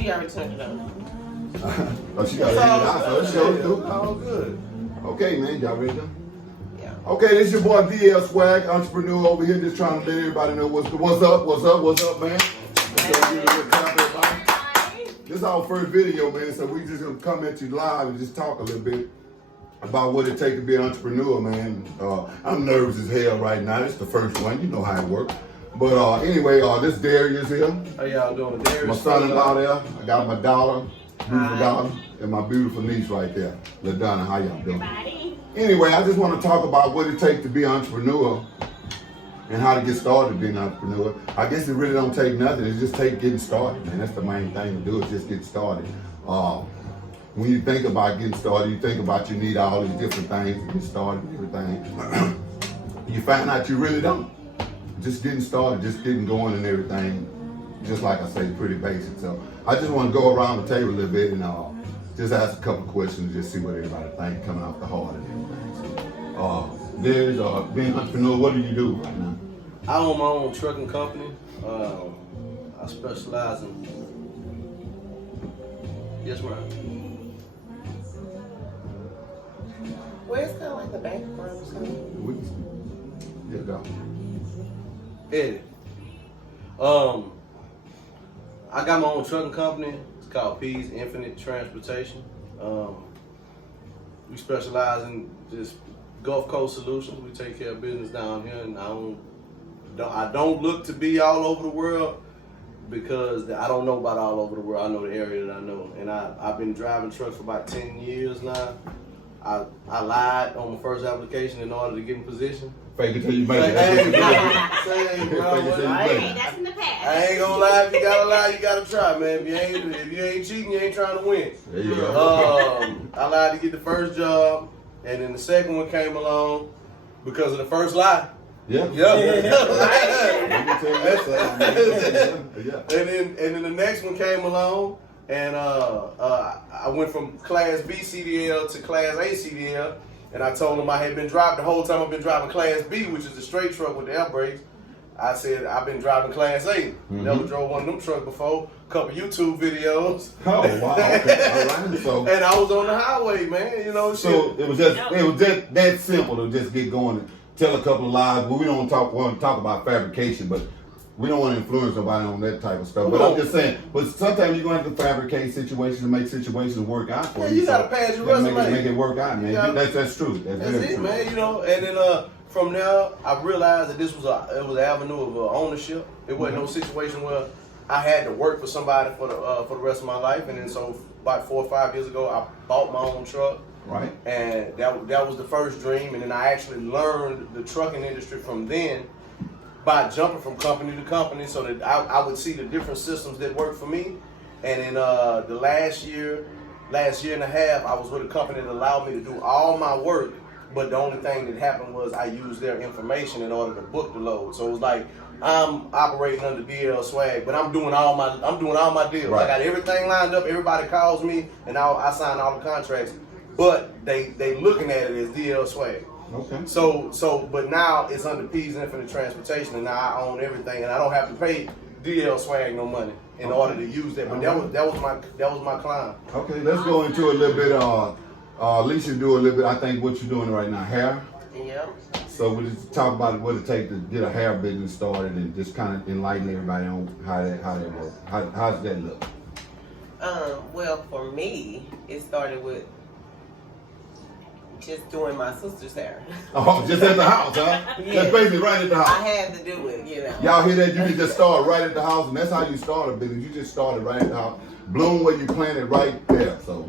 She already turned it on. Oh, she got it out, so it shows through. Oh, good. Okay, man, y'all ready? Yeah. Okay, this is your boy DL Swag, entrepreneur over here, just trying to let everybody know what's up, man. This is our first video, man, so we just gonna come at you live and just talk a little bit about what it takes to be an entrepreneur, man. I'm nervous as hell right now. It's the first one, you know how it works. But anyway, this Darius here. How y'all doing? Darius. My son-in-law there. I got my daughter, beautiful daughter, and my beautiful niece right there. LaDonna, how y'all doing? Anyway, I just want to talk about what it takes to be an entrepreneur and how to get started being an entrepreneur. I guess it really don't take nothing. It just take getting started, man. That's the main thing to do is just get started. When you think about getting started, you think about you need all these different things to get started and everything. You find out you really don't. Just getting started, just getting going and everything, just like I say, pretty basic. So I just want to go around the table a little bit and just ask a couple questions, just see what everybody thinks coming off the heart and everything. So there's being an entrepreneur, what do you do right now? I own my own trucking company. I specialize in, yes ma'am. Where's kind of like the bank from or something? Yeah, go. Eddie. I got my own trucking company. It's called P's Infinite Transportation. We specialize in just Gulf Coast solutions. We take care of business down here, and I don't look to be all over the world because I don't know about all over the world. I know the area that I know, and I've been driving trucks for about 10 years now. I lied on my first application in order to get in position. Fake it till you make it. Hey, That's in the past. I ain't gonna lie, if you gotta lie, you gotta try, man. If you ain't cheating, you ain't trying to win. There you go. I lied to get the first job, and then the second one came along because of the first lie. Yeah. And then the next one came along, and I went from Class B CDL to Class A CDL. And I told him I had been driving the whole time. I've been driving Class B, which is the straight truck with the air brakes. I said I've been driving Class A. Mm-hmm. Never drove one of them trucks before. Couple YouTube videos. Oh wow! Okay. All right. So, and I was on the highway, man. You know. So shit. it was just that simple to just get going and tell a couple of lies. But we don't want to talk about fabrication, but we don't want to influence nobody on that type of stuff. But I'm just saying, but sometimes you're going to have to fabricate situations to make situations work out for you. You got to pass your resume. Make it work out, man. That's true. That's it, true. man. You know, and then from there, I realized that this was an avenue of ownership. It wasn't no situation where I had to work for somebody for the rest of my life. And then so about 4 or 5 years ago, I bought my own truck. Right. And that was the first dream. And then I actually learned the trucking industry from then, by jumping from company to company, so that I would see the different systems that work for me. And in the last year and a half, I was with a company that allowed me to do all my work, but the only thing that happened was I used their information in order to book the load. So it was like I'm operating under DL Swag, but I'm doing all my deals. Right. I got everything lined up. Everybody calls me, and I sign all the contracts. But they looking at it as DL Swag. Okay. So, but now it's under P's Infinite Transportation, and now I own everything, and I don't have to pay DL Swag no money in order to use that. But that was my climb. Okay, let's go into a little bit. Alicia, do a little bit. I think what you're doing right now, hair. Yep. So we just talk about what it takes to get a hair business started, and just kind of enlighten everybody on how that works. How does that look? Well, for me, it started with just doing my sister's hair. Oh, just at the house, huh? Yeah. That's basically right at the house. I had to do it, you know. Y'all hear that? You can just start right at the house, and that's how you start a business. You just started right at the house. Bloom where you planted right there. So.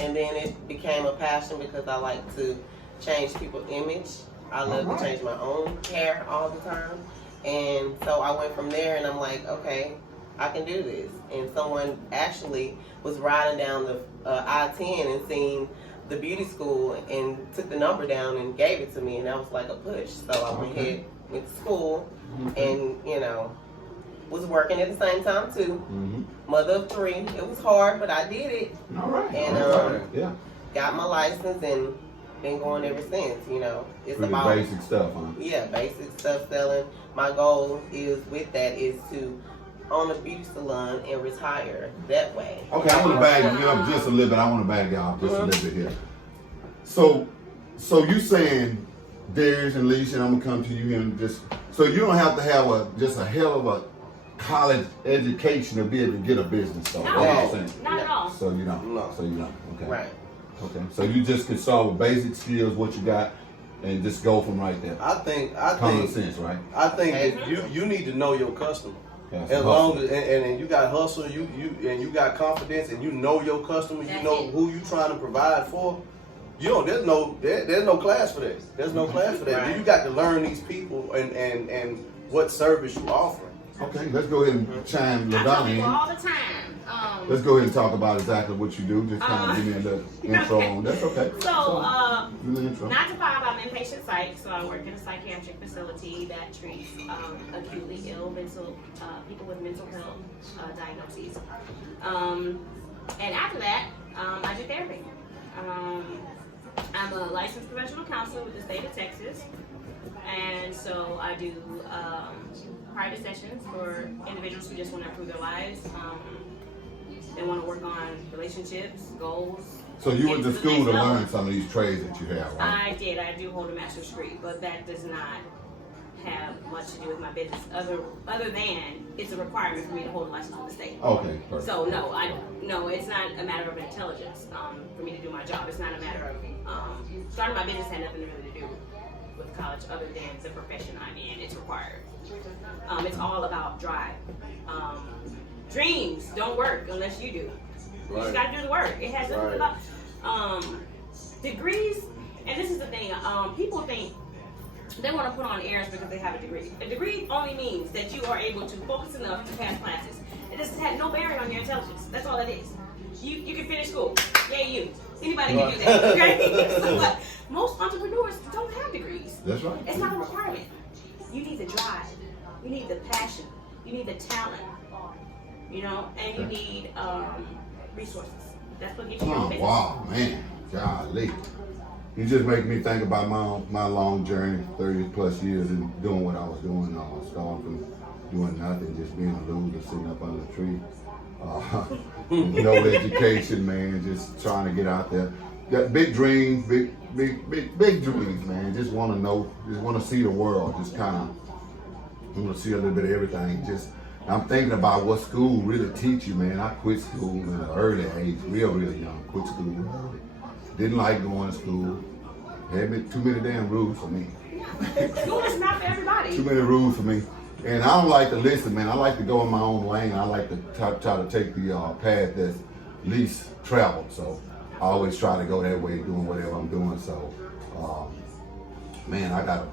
And then it became a passion because I like to change people's image. I love to change my own hair all the time. And so I went from there, and I'm like, okay, I can do this. And someone actually was riding down the I-10 and seen the beauty school and took the number down and gave it to me, and that was like a push. So I went ahead, went to school, and was working at the same time too. Mother of 3. It was hard, but I did it. All right. And got my license and been going ever since. It's pretty about basic stuff, huh? Yeah, basic stuff selling. My goal is with that is to own a beauty salon and retire that way. Okay, I want to bag you up just a little bit. I want to bag you up just a little bit here. So you saying, Darius and Leisha, and I'm gonna come to you and just so you don't have to have just a hell of a college education to be able to get a business started. No, That's what I'm saying. not at all. So you don't. No. So you don't. Okay. Right. Okay. So you just can start with basic skills, what you got, and just go from right there. I think Common sense, right? I think that you need to know your customer. Yeah, As long as and you got hustle, you got confidence, and you know your customer, you know who you trying to provide for. You know, there's no class for that. There's no class for that. Right. You got to learn these people and what service you offering. Okay, let's go ahead and chime I tell LaDonna people in. all the time. Let's go ahead and talk about exactly what you do. Just kind of give me a little intro on. That's okay. So, Give me an intro. 9 to 5, I'm inpatient psych, so I work in a psychiatric facility that treats acutely ill people with mental health diagnoses. And after that, I do therapy. I'm a licensed professional counselor with the state of Texas, and so I do private sessions for individuals who just want to improve their lives. They want to work on relationships, goals. So you went to the school next to level. learn some of these trades that you have, right? I did. I do hold a master's degree, but that does not have much to do with my business. Other than it's a requirement for me to hold a license in the state. Okay, perfect. So no, it's not a matter of intelligence for me to do my job. It's not a matter of starting my business had nothing really to do with college other than the profession I'm in. It's required. It's all about drive. Dreams don't work unless you do. You just gotta do the work. It has nothing about degrees. And this is the thing. People think they want to put on airs because they have a degree. A degree only means that you are able to focus enough to pass classes. It just has no bearing on your intelligence. That's all it is. You can finish school. Yay, you. Anybody can do that. Okay? But most entrepreneurs don't have degrees. That's right. It's not a requirement. You need the drive. You need the passion. You need the talent. You know, and you need resources. That's what gets you in Oh, business. wow, man. Golly. You just make me think about my long journey, 30 plus years in doing what I was doing. Starting from doing nothing, just being a loser, sitting up under a tree. No education, man, just trying to get out there. Got big dreams, big dreams, man. Just want to know, just want to see the world. Just kind of want to see a little bit of everything. Just I'm thinking about what school really teach you, man. I quit school at an early age, real young. Quit school early. Didn't like going to school. Had too many damn rules for me. School is not for everybody. Too many rules for me. And I don't like to listen, man. I like to go in my own lane. I like to try to take the path that's least traveled. So I always try to go that way, doing whatever I'm doing. So, man, I got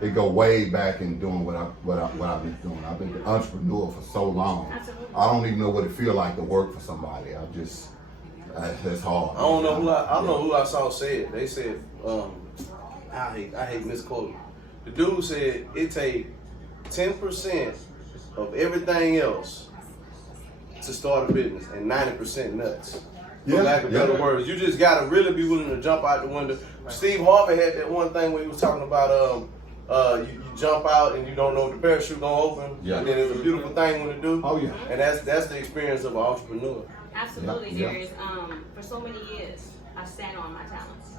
it go way back in doing what I've been doing. I've been an entrepreneur for so long. Absolutely. I don't even know what it feel like to work for somebody. That's hard. I don't know who I saw say it. They said, I hate misquoting. The dude said it take 10% of everything else to start a business and 90% nuts. For lack of better words. You just gotta really be willing to jump out the window. Steve Harvey had that one thing where he was talking about you jump out and you don't know if the parachute gonna open. Yeah. And then it's a beautiful thing when it do. Oh yeah. And that's the experience of an entrepreneur. Absolutely, Yeah. Darius. For so many years, I sat on my talents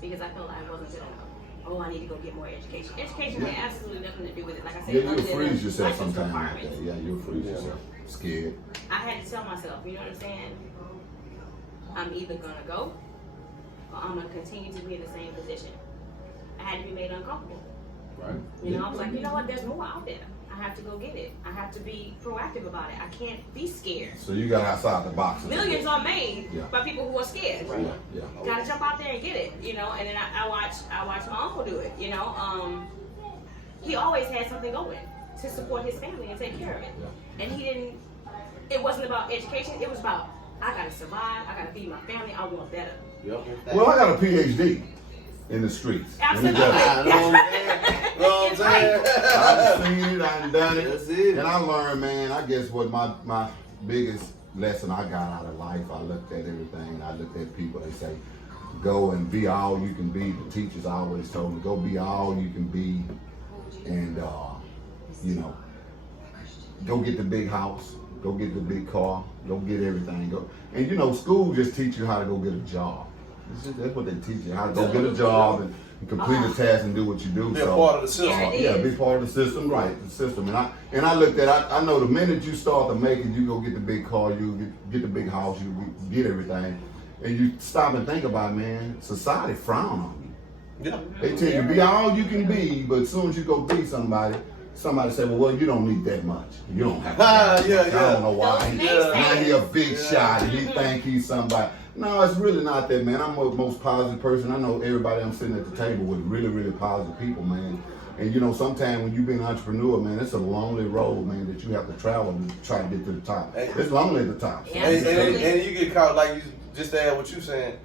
because I felt like I wasn't good enough. Oh, I need to go get more education. Education had absolutely nothing to do with it. Like I said, Yeah, you'll other than freeze the yourself license sometimes like requirements. that. Yeah, you'll freeze yourself. Scared. I had to tell myself, you know what I'm saying? I'm either gonna go or I'm gonna continue to be in the same position. I had to be made uncomfortable. Right. You know, I was like, you know what? There's more out there. I have to go get it. I have to be proactive about it. I can't be scared. So you got outside the box. Millions are made Yeah. by people who are scared. Yeah. Gotta jump out there and get it, you know. And then I watch my uncle do it, you know. He always had something going to support his family and take care of it. Yeah. And he didn't. It wasn't about education. It was about I gotta survive. I gotta feed my family. I want better. Yep. Well, I got a PhD in the streets. Absolutely. You know what I'm saying? I've seen it, I've done it. That's it. And I learned, man, I guess what my biggest lesson I got out of life, I looked at everything, I looked at people, they say, go and be all you can be. The teachers always told me, go be all you can be. And, you know, go get the big house, go get the big car, go get everything. And you know, school just teach you how to go get a job. That's what they teach you, how to go get a job and complete a task and do what you do. Be a part of the system. Yeah, be part of the system, right? The system. And I looked at, I know the minute you start to make it, you go get the big car, you get the big house, you get everything, and you stop and think about, man, society frown on you. Yeah. They tell you be all you can be, but as soon as you go be somebody say, well, you don't need that much. You don't have to. I don't know why. Now he a big shot and he think he's somebody. No, it's really not that, man. I'm the most positive person. I know everybody I'm sitting at the table with really, really positive people, man. And you know, sometimes when you be an entrepreneur, man, it's a lonely road, man, that you have to travel to try to get to the top. It's lonely at the top. So. And you get caught, like, just to add what you're saying,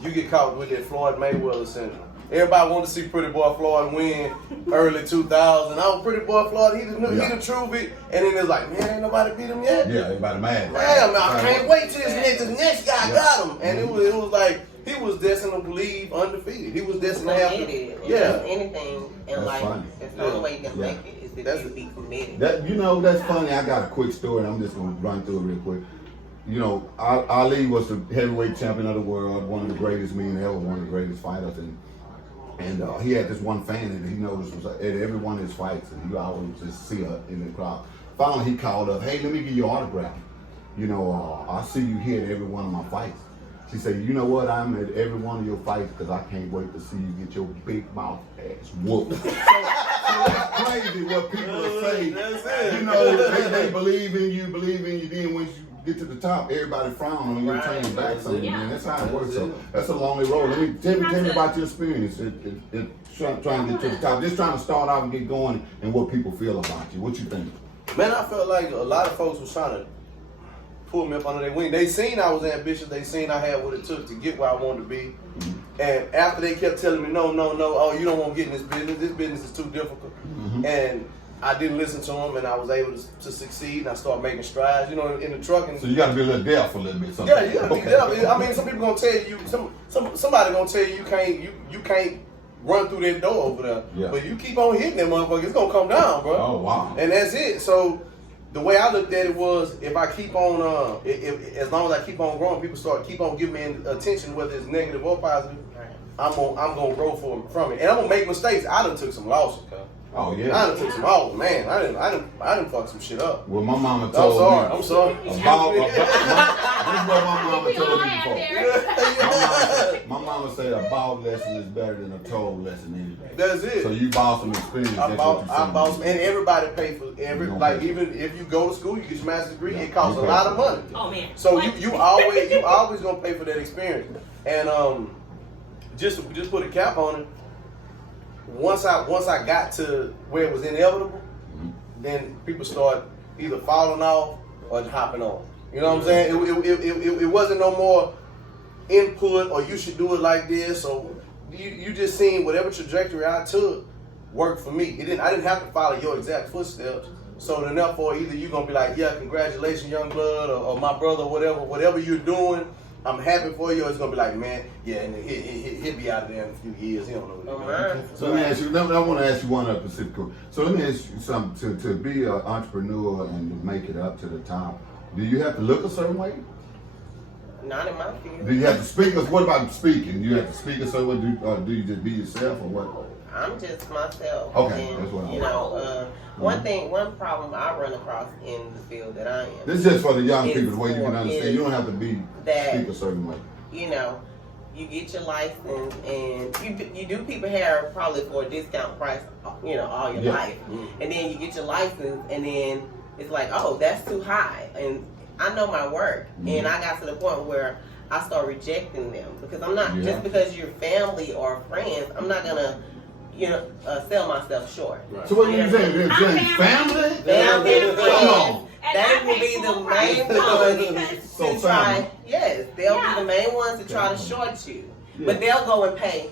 you get caught with that Floyd Mayweather syndrome. Everybody wanted to see Pretty Boy Floyd win early 2000. I was Pretty Boy Floyd, he the truth it. And then it's like, man, ain't nobody beat him yet. Yeah, everybody mad. Damn, I can't wait till this next guy got him. And it was like, he was destined to leave undefeated. He was destined to have to, anything in life. That's the only way you can make it is if you be committed. That's funny. I got a quick story, and I'm just gonna run through it real quick. You know, Ali was the heavyweight champion of the world, one of the greatest men ever, one of the greatest fighters, and he had this one fan that he noticed was at every one of his fights, and you always just see her in the crowd. Finally, he called up, hey, let me give you your autograph. You know, I see you here at every one of my fights. She said, you know what, I'm at every one of your fights because I can't wait to see you get your big mouth ass whooped. So that's crazy what people will say. That's it. You know, they believe in you, then once you get to the top, everybody frown on you and turn your back on you, man. That's how it works. So that's a lonely road. Tell me about your experience trying to get to the top. Just trying to start out and get going and what people feel about you. What you think? Man, I felt like a lot of folks was trying to pull me up under their wing. They seen I was ambitious. They seen I had what it took to get where I wanted to be. Mm-hmm. And after they kept telling me, no, oh, you don't want to get in this business. This business is too difficult. Mm-hmm. And I didn't listen to them, and I was able to succeed, and I started making strides, you know, in the trucking. So you got to be a little deaf a little bit. Yeah, you got to be deaf. I mean, some people gonna tell you, somebody gonna tell you you can't run through that door over there. Yeah. But you keep on hitting that motherfucker, it's gonna come down, bro. Oh wow. And that's it. So the way I looked at it was, if I keep on, as long as I keep on growing, people keep on giving me attention, whether it's negative or positive. I'm gonna grow from it, and I'm gonna make mistakes. I done took some losses, cuz. Oh yeah. I done took some. Oh man, I didn't fuck some shit up. Well, my mama told me. I'm sorry. This is what my mama told me before. My mama said a bald lesson is better than a told lesson anyway. That's it. So you bought some experience. I bought some, and everybody pay for like even if you go to school, you get your master's degree, it costs a lot of money. Oh man. So you always gonna pay for that experience, and just put a cap on it. Once I got to where it was inevitable, then people start either falling off or hopping on. You know what I'm saying? It wasn't no more input or you should do it like this. So you just seen whatever trajectory I took worked for me. I didn't have to follow your exact footsteps. So then therefore either you're gonna be like, yeah, congratulations, young blood, or my brother, whatever you're doing. I'm happy for you. It's gonna be like, man, yeah, and he'll be out of there in a few years. He don't know what he's doing. So let me ask you. I want to ask you one other specific question. So let me ask you something. To be an entrepreneur and to make it up to the top, do you have to look a certain way? Not in my field. Do you have to speak? What about speaking? Do you have to speak a certain way? Do you just be yourself or what? I'm just myself. Okay, and, that's what I'm. You know, one problem I run across in the field that I am. This is just for the young people, the way you can understand. You don't have to speak a certain way. You know, you get your license and you do people hair probably for a discount price, you know, all your life. Mm-hmm. And then you get your license and then it's like, oh, that's too high. And I know my work. Mm-hmm. And I got to the point where I start rejecting them because I'm not, just because you're family or friends, I'm not going to, sell myself short. Right. So what are you saying? Family? Family. Come on. That will be the main ones to try. Yes, they'll be the main ones to try to short you. Yeah. But they'll go and pay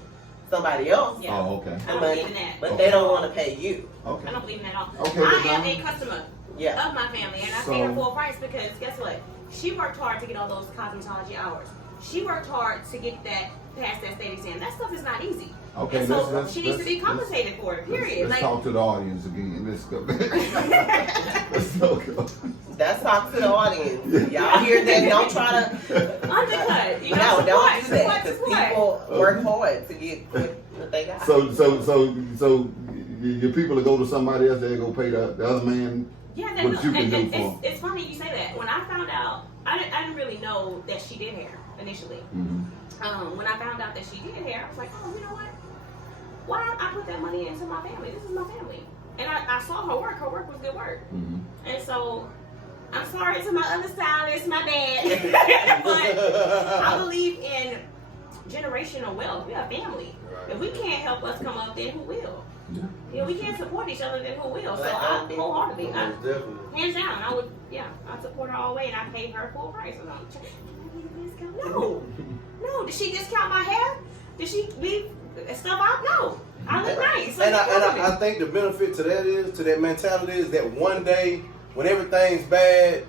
somebody else. Yeah. Oh, okay. I don't believe in that. But they don't want to pay you. Okay. I don't believe in that at all. Okay, I am a customer of my family, and I pay her full price because guess what? She worked hard to get all those cosmetology hours. She worked hard to get that past that state exam. That stuff is not easy. Okay, And so let's she needs to be compensated for it, period. Let's Like, talk to the audience again. Let's go. Let's go. That's talk to the audience. Y'all hear that? Don't try to undercut. You know, no, support, don't do that support, because support. people work hard to get what they got. So your people that go to somebody else, they go pay the other man Yeah, what you can do for them. it's funny you say that. When I found out, I didn't really know that she did hair initially. Mm-hmm. When I found out that she did hair, I was like, oh, you know what? Why don't I put that money into my family? This is my family. And I saw her work. Her work was good work. Mm-hmm. And so, I'm sorry to my other stylist, my bad. But I believe in generational wealth. We are family. If we can't help us come up, then who will? Yeah. You know, we can't support each other, then who will? So Right. I wholeheartedly, Most definitely. hands down, I support her all the way, and I paid her full price. I'm like, no. Did she discount my hair? Did she leave stuff out? No. I look nice. And I think the benefit to that mentality is that one day when everything's bad,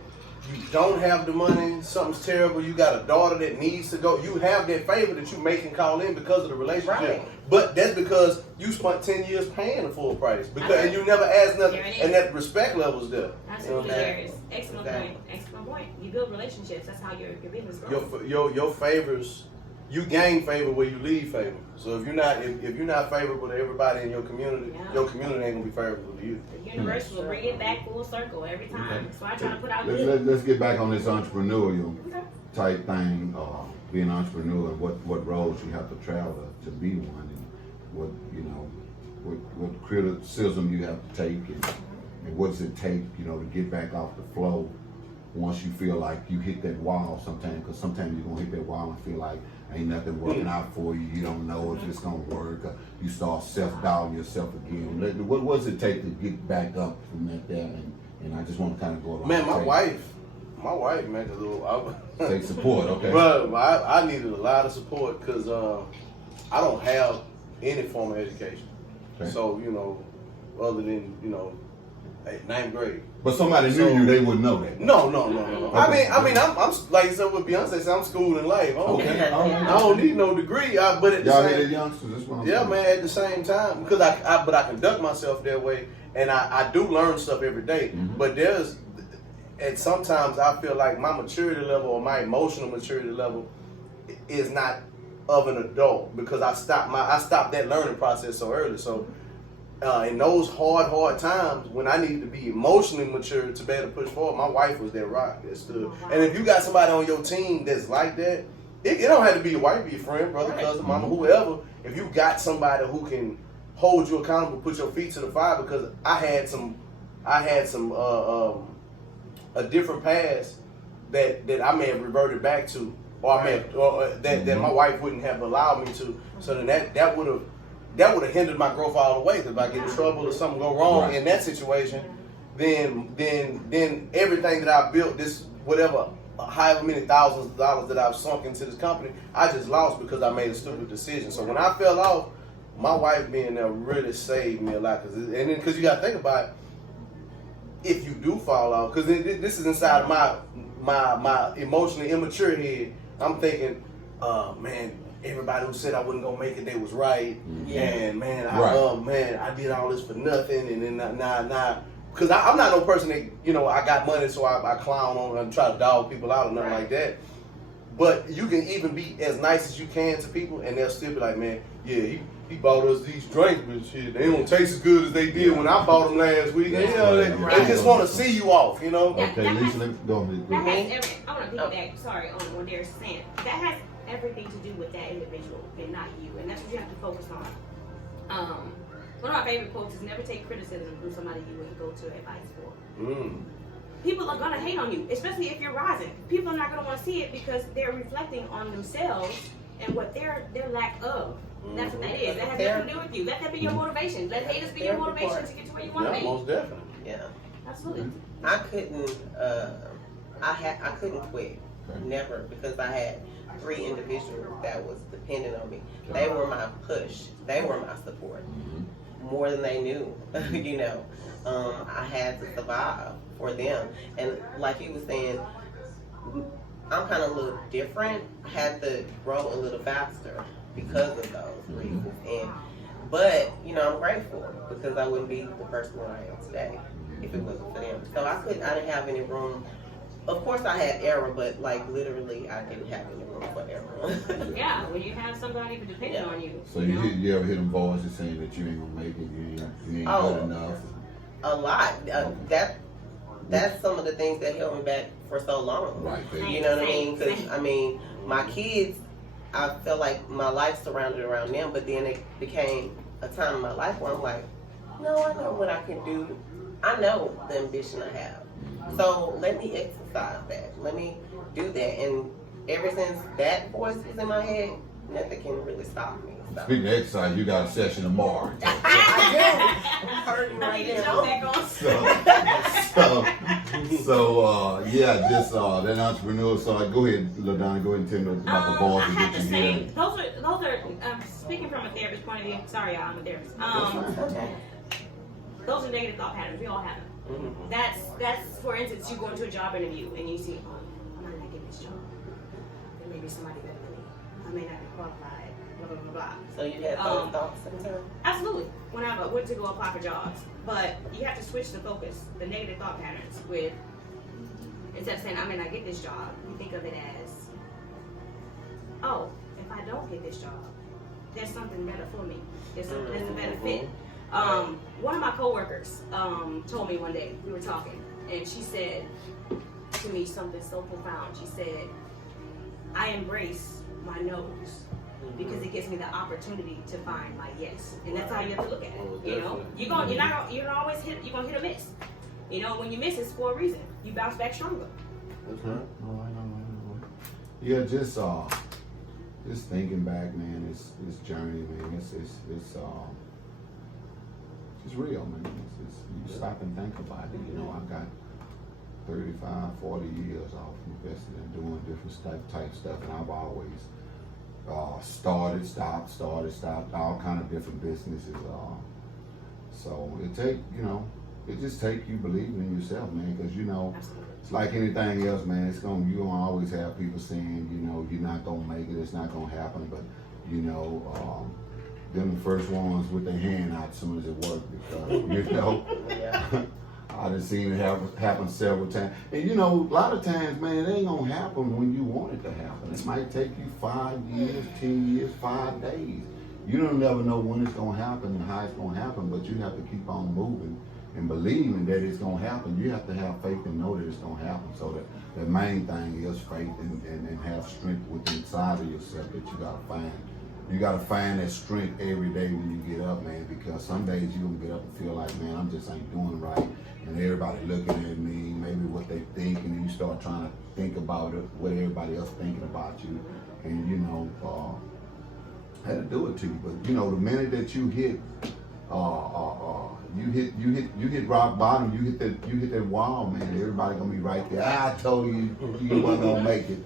you don't have the money, something's terrible, you got a daughter that needs to go, you have that favor that you make and call in because of the relationship. Right. But that's because you spent 10 years paying the full price and you never asked nothing, and that respect level's there. Absolutely, You know, there is. Excellent point. Excellent point. You build relationships. That's how your business grows. your favors, you gain favor where you leave favor. So if you're not favorable to everybody in your community, your community ain't gonna be favorable to you. The universe will bring it back full circle every time. So I try to put out good. Let's get back on this entrepreneurial type thing. Being an entrepreneur, what roles you have to travel to be one, and what criticism you have to take, and what does it take, to get back off the flow once you feel like you hit that wall sometimes, because sometimes you're gonna hit that wall and feel like ain't nothing working out for you. You don't know if it's gonna work. You start self-doubting yourself again. What does it take to get back up from that there? And I just want to kind of go along. Man, my wife, man, take support, okay? But I needed a lot of support because I don't have any form of education. Okay. So other than ninth grade. But somebody knew you, they would know that. No. Okay. I mean, I'm like I said with Beyonce, I'm schooled in life. Okay. I don't need no degree. But at the Y'all same, need youngsters. That's what I'm yeah, saying. man. At the same time, because I conduct myself that way, and I do learn stuff every day. Mm-hmm. But and sometimes I feel like my maturity level or my emotional maturity level is not of an adult because I stopped that learning process so early. So in those hard times when I needed to be emotionally mature to be able to push forward, my wife was that rock that stood. Oh, wow. And if you got somebody on your team that's like that, it don't have to be your wife, be your friend, brother, cousin, mama, whoever. If you got somebody who can hold you accountable, put your feet to the fire, because I had some a different past that I may have reverted back to, or I may have, that my wife wouldn't have allowed me to. So then that would have hindered my growth all the way. Because if I get in trouble or something go wrong in that situation, then everything that I built, this whatever, however many thousands of dollars that I've sunk into this company, I just lost because I made a stupid decision. So when I fell off, my wife being there really saved me a lot. Because you got to think about it, if you do fall off, because this is inside of my emotionally immature head. I'm thinking, man, everybody who said I wasn't gonna make it, they was right. Yeah. And man, I did all this for nothing. And then nah, because I'm not no person that I got money, so I clown on and try to dog people out or nothing like that. But you can even be as nice as you can to people, and they'll still be like, man, yeah, he bought us these drinks, but shit, they don't taste as good as they did when I bought them last week. They just want to see you off, Okay, Lisa, let's go ahead. That has I want to piggyback, sorry, on what they're saying. That has everything to do with that individual and not you, and that's what you have to focus on. One of my favorite quotes is never take criticism from somebody you wouldn't go to advice for. People are going to hate on you, especially if you're rising. People are not going to want to see it because they're reflecting on themselves and what their lack of. That's what that is. That has nothing to do with you. Let that be your motivation. Let haters be your motivation to get to where you want to Yeah, be. most definitely. Yeah. Absolutely. I couldn't. I couldn't quit. Never, because I had 3 individuals that was dependent on me. They were my push. They were my support. More than they knew. I had to survive for them. And like you were saying, I'm kind of a little different. I had to grow a little faster. because of those reasons. But you know, I'm grateful because I wouldn't be the person where I am today if it wasn't for them. So I didn't have any room. Of course, I had error, but like literally, I didn't have any room for error. Yeah, when you have somebody depending on you. So you ever hear them voices saying that you ain't gonna make it, you ain't good enough? A lot. That's some of the things that held me back for so long. Right there. You know what I mean? Because I mean, my kids, I felt like my life surrounded around them, but then it became a time in my life where I'm like, no, I know what I can do. I know the ambition I have. So let me exercise that. Let me do that. And ever since that voice was in my head, nothing can really stop me. So. Speaking of exercise, you got a session tomorrow. I do. I'm hurting right now. Yeah, just that entrepreneur. So go ahead, LaDonna, go ahead and tell me about the voices I have that to you say, hear. those are speaking from a therapist point of view. Sorry, y'all, I'm a therapist. Okay. Those are negative thought patterns. We all have them. Mm-hmm. That's for instance, you go into a job interview and you see, oh, I might not get this job. There may be somebody better than me. I may not be qualified. Blah blah blah blah. So you had those thoughts sometimes? Absolutely. When I went to go apply for jobs, but you have to switch the focus, the negative thought patterns with, instead of saying I may not get this job, you think of it as, oh, if I don't get this job, there's something better for me. There's a better fit. One of my coworkers told me one day, we were talking, and she said to me something so profound. She said, I embrace my no's because it gives me the opportunity to find my yes. And that's how you have to look at it. You know, you're gonna always hit or miss. You know, when you miss, it's for a reason. You bounce back stronger. That's right. Yeah, just thinking back, man. This journey, man. It's real, man. You stop and think about it. You know, I've got 35, 40 years off invested in doing different type stuff, and I've always started, stopped, all kind of different businesses. So it just take you believing in yourself, man, because it's like anything else, man. You gonna always have people saying, you're not gonna make it, it's not gonna happen, but them the first ones with their hand out as soon as it worked, because I done seen it happen several times. And a lot of times, man, it ain't gonna happen when you want it to happen. It might take you 5 years, 10 years, 5 days. You don't never know when it's gonna happen and how it's gonna happen, but you have to keep on moving and believing that it's gonna happen. You have to have faith and know that it's gonna happen. So the main thing is faith and have strength within inside of yourself that you gotta find. You gotta find that strength every day when you get up, man, because some days you gonna get up and feel like, man, I'm just ain't doing right. And everybody looking at me, maybe what they think, and then you start trying to think about it, what everybody else thinking about you. And had to do it to you. But the minute that you hit you hit rock bottom, you hit that wall, man, everybody gonna be right there. I told you you wasn't gonna make it.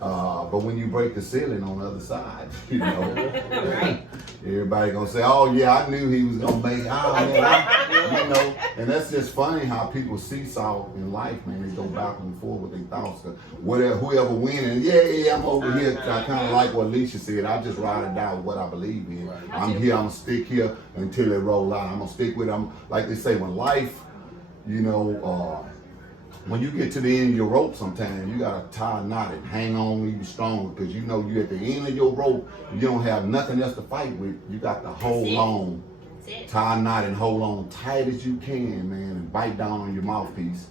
But when you break the ceiling on the other side, everybody gonna say, "Oh yeah, I knew he was gonna make it." And that's just funny how people seesaw in life, man. They go back and forth with their thoughts. Whoever winning, yeah, I'm over here. I kind of like what Alicia said. I just ride it down with what I believe in. Right. I'm here. I'm gonna stick here until it roll out. I'm gonna stick with it. Like they say, when life, when you get to the end of your rope sometimes, you gotta tie a knot and hang on even stronger, because you at the end of your rope, you don't have nothing else to fight with. You got to hold on, tie a knot and hold on tight as you can, man, and bite down on your mouthpiece.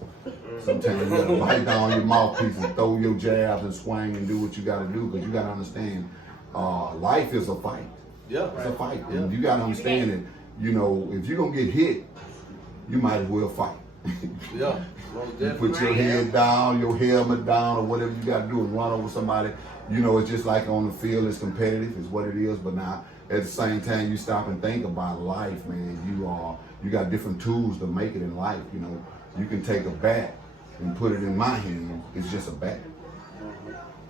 Sometimes you gotta bite down on your mouthpiece and throw your jabs and swing and do what you gotta do, because you gotta understand, life is a fight. Yeah, it's a fight. Yeah. And you gotta understand that, if you're gonna get hit, you might as well fight. Yeah. You put your head down, your helmet down, or whatever you got to do and run over somebody. It's just like on the field, it's competitive, it's what it is. But now, at the same time, you stop and think about life, man. You got different tools to make it in life. You can take a bat and put it in my hand. It's just a bat.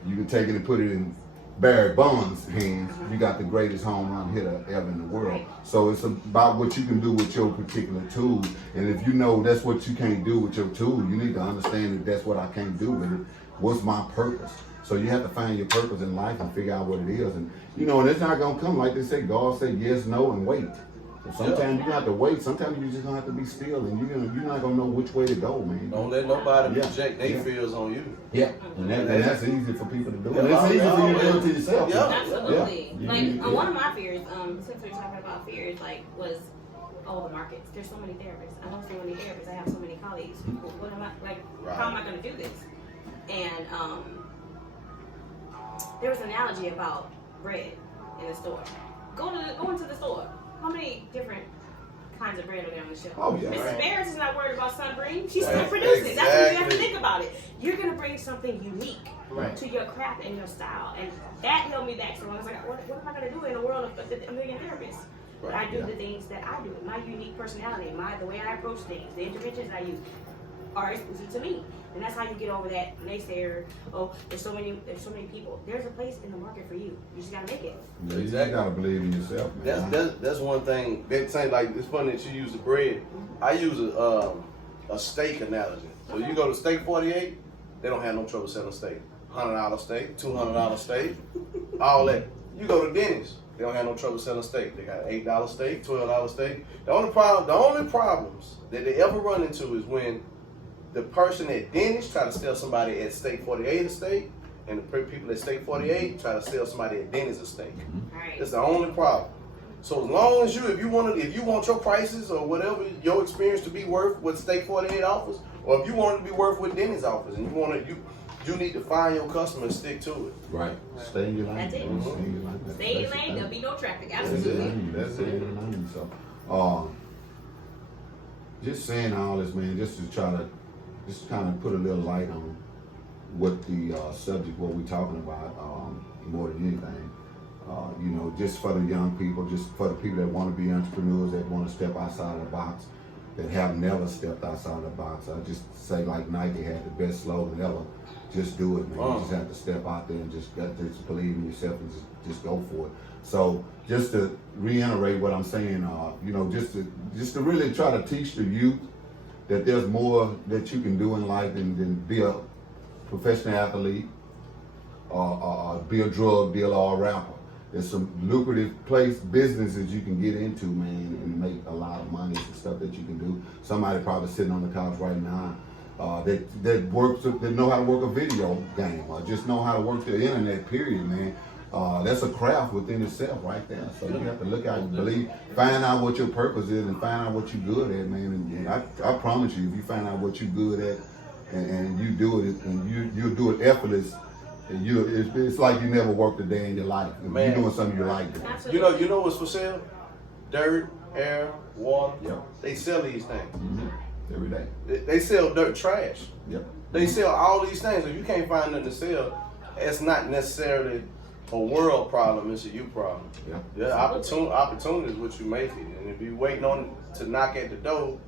You can take it and put it in Barry Bonds' hands. You got the greatest home run hitter ever in the world. So it's about what you can do with your particular tool. And if you know that's what you can't do with your tool, you need to understand that that's what I can't do with it. What's my purpose? So you have to find your purpose in life and figure out what it is. And you know, and it's not gonna come like they say. God say yes, no, and wait. So sometimes you have to wait. Sometimes you just gonna have to be still, and you're not gonna know which way to go, man. Don't let nobody project their fears on you. Yeah, and that's easy for people to do. And it's easy for you to do it to yourself. Yeah. Absolutely. Yeah. Like one of my fears, since we're talking about fears, like was the markets. There's so many therapists. I know so many therapists. I have so many colleagues. What am I like? How am I going to do this? And there was an analogy about bread in the store. Go into the store. How many different kinds of bread are there on the shelf? Oh, yeah. Mrs. Barris is not worried about sun cream. She still produces. That's what you have to think about it. You're going to bring something unique to your craft and your style. And that held me back. So I was like, what am I going to do in a world of a million therapists? But I do the things that I do. My unique personality, the way I approach things, the interventions I use are exclusive to me. And that's how you get over that naysayer. Oh, there's so many people. There's a place in the market for you. You just gotta make it. Yeah, you gotta believe in yourself, man. That's one thing. They say like it's funny that you use the bread. I use a steak analogy. So you go to Steak 48, they don't have no trouble selling steak. $100 steak, $200 steak, all that. You go to Denny's, they don't have no trouble selling steak. They got $8 steak, $12 steak. The only problems that they ever run into is when the person at Denny's try to sell somebody at Steak 48 a steak, and the people at Steak 48 try to sell somebody at Denny's a steak. Right. That's the only problem. So as long as if you want your prices or whatever your experience to be worth what Steak 48 offers, or if you want it to be worth what Denny's offers, and you need to find your customer and stick to it. Right. Stay in your lane. That's it. Stay in your lane. There'll be no traffic. Absolutely. Absolutely. That's it. So, just saying all this, man, just to try to kind of put a little light on what the subject, what we're talking about, more than anything. You know, just for the young people, just for the people that want to be entrepreneurs, that want to step outside of the box, that have never stepped outside of the box. I just say like Nike had the best slogan ever. Just do it, man. You just have to step out there and just believe in yourself and just go for it. So just to reiterate what I'm saying, you know, just to really try to teach the youth that there's more that you can do in life than be a professional athlete or be a drug dealer or a rapper. There's some lucrative businesses you can get into, man, and make a lot of money and stuff that you can do. Somebody probably sitting on the couch right now that know how to work a video game or just know how to work the internet, period, man. That's a craft within itself right there. So you have to look out and believe, find out what your purpose is and find out what you're good at, man. And I promise you, if you find out what you're good at and you do it and you do it effortless, and it's like you never worked a day in your life. You're doing something you like. You know what's for sale? Dirt, air, water. Yep. They sell these things. Mm-hmm. Every day. They sell dirt, trash. Yep. They sell all these things. If you can't find nothing to sell, it's not necessarily a world problem. It's a you problem. Yeah. Yeah. Opportunity is what you make it. And if you're waiting on to knock at the door,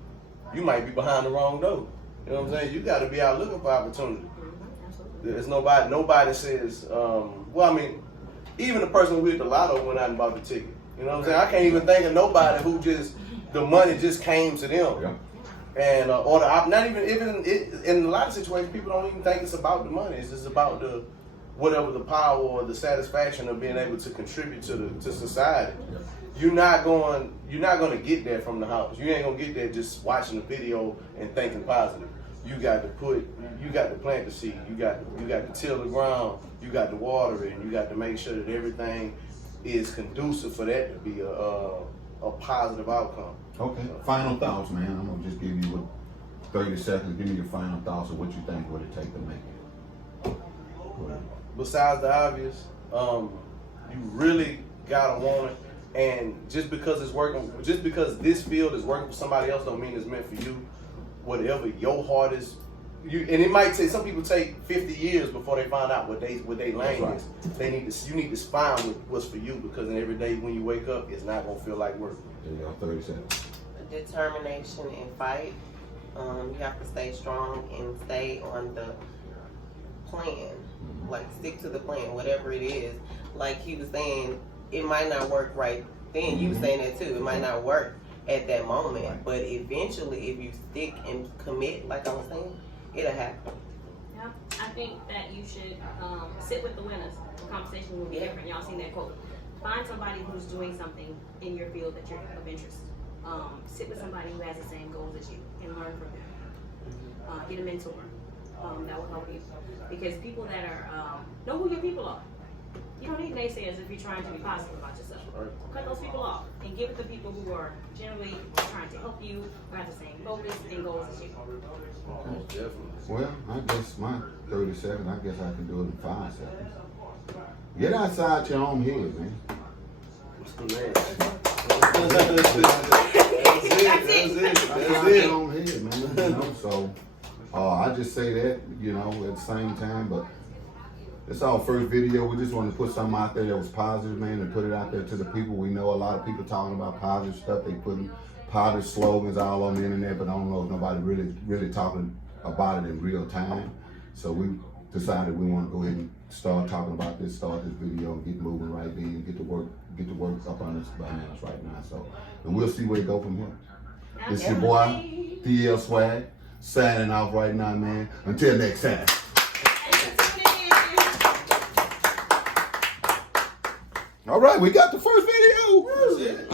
you might be behind the wrong door. You know what I'm saying? You got to be out looking for opportunity. There's nobody says, well, I mean, even the person with the lotto went out and bought the ticket. You know what I'm saying? I can't even think of nobody who the money just came to them. Yeah. And not even in a lot of situations, people don't even think it's about the money. It's just about whatever the power or the satisfaction of being able to contribute to society. Yeah. You're not going to get that from the house. You ain't gonna get that just watching the video and thinking positive. You got to plant the seed. You got to till the ground. You got to water it, and you got to make sure that everything is conducive for that to be a positive outcome. Okay. Final thoughts, man. I'm gonna just give you 30 seconds. Give me your final thoughts of what you think would it take to make it. Besides the obvious, you really gotta want it. And just because this field is working for somebody else, don't mean it's meant for you. Whatever your heart is, and it might take some people take 50 years before they find out what they lane is. You need to find what's for you, because every day when you wake up, it's not gonna feel like work. There you go, 30 seconds. Determination and fight. You have to stay strong and stay on the plan. Like stick to the plan, whatever it is. Like he was saying, it might not work right then. You were saying that too. It might not work at that moment, but eventually, if you stick and commit, like I was saying, it'll happen. Yeah, think that you should sit with the winners. The conversation will be different. Y'all seen that quote. Find somebody who's doing something in your field that you're of interest. Sit with somebody who has the same goals as you and learn from them. Get a mentor. That will help you. Because people that are, know who your people are. You don't need naysayers if you're trying to be positive about yourself. Cut those people off and give it to people who are generally trying to help you, who have the same focus and goals as you. Definitely. Well, I guess my 30 seconds, I guess I can do it in 5 seconds. Get outside your own head, man. Man. Outside your own head, man. You know, so I just say that, you know, at the same time, but it's our first video. We just wanted to put something out there that was positive, man, and put it out there to the people. We know a lot of people talking about positive stuff. They putting positive slogans all on the internet, but I don't know if nobody really talking about it in real time. So we decided we want to go ahead and start talking about this, start this video, and get moving right there, and get the work up on us behind us right now. So, and we'll see where it go from here. It's your boy, DL Swag, signing off right now, man. Until next time. All right, we got the first video.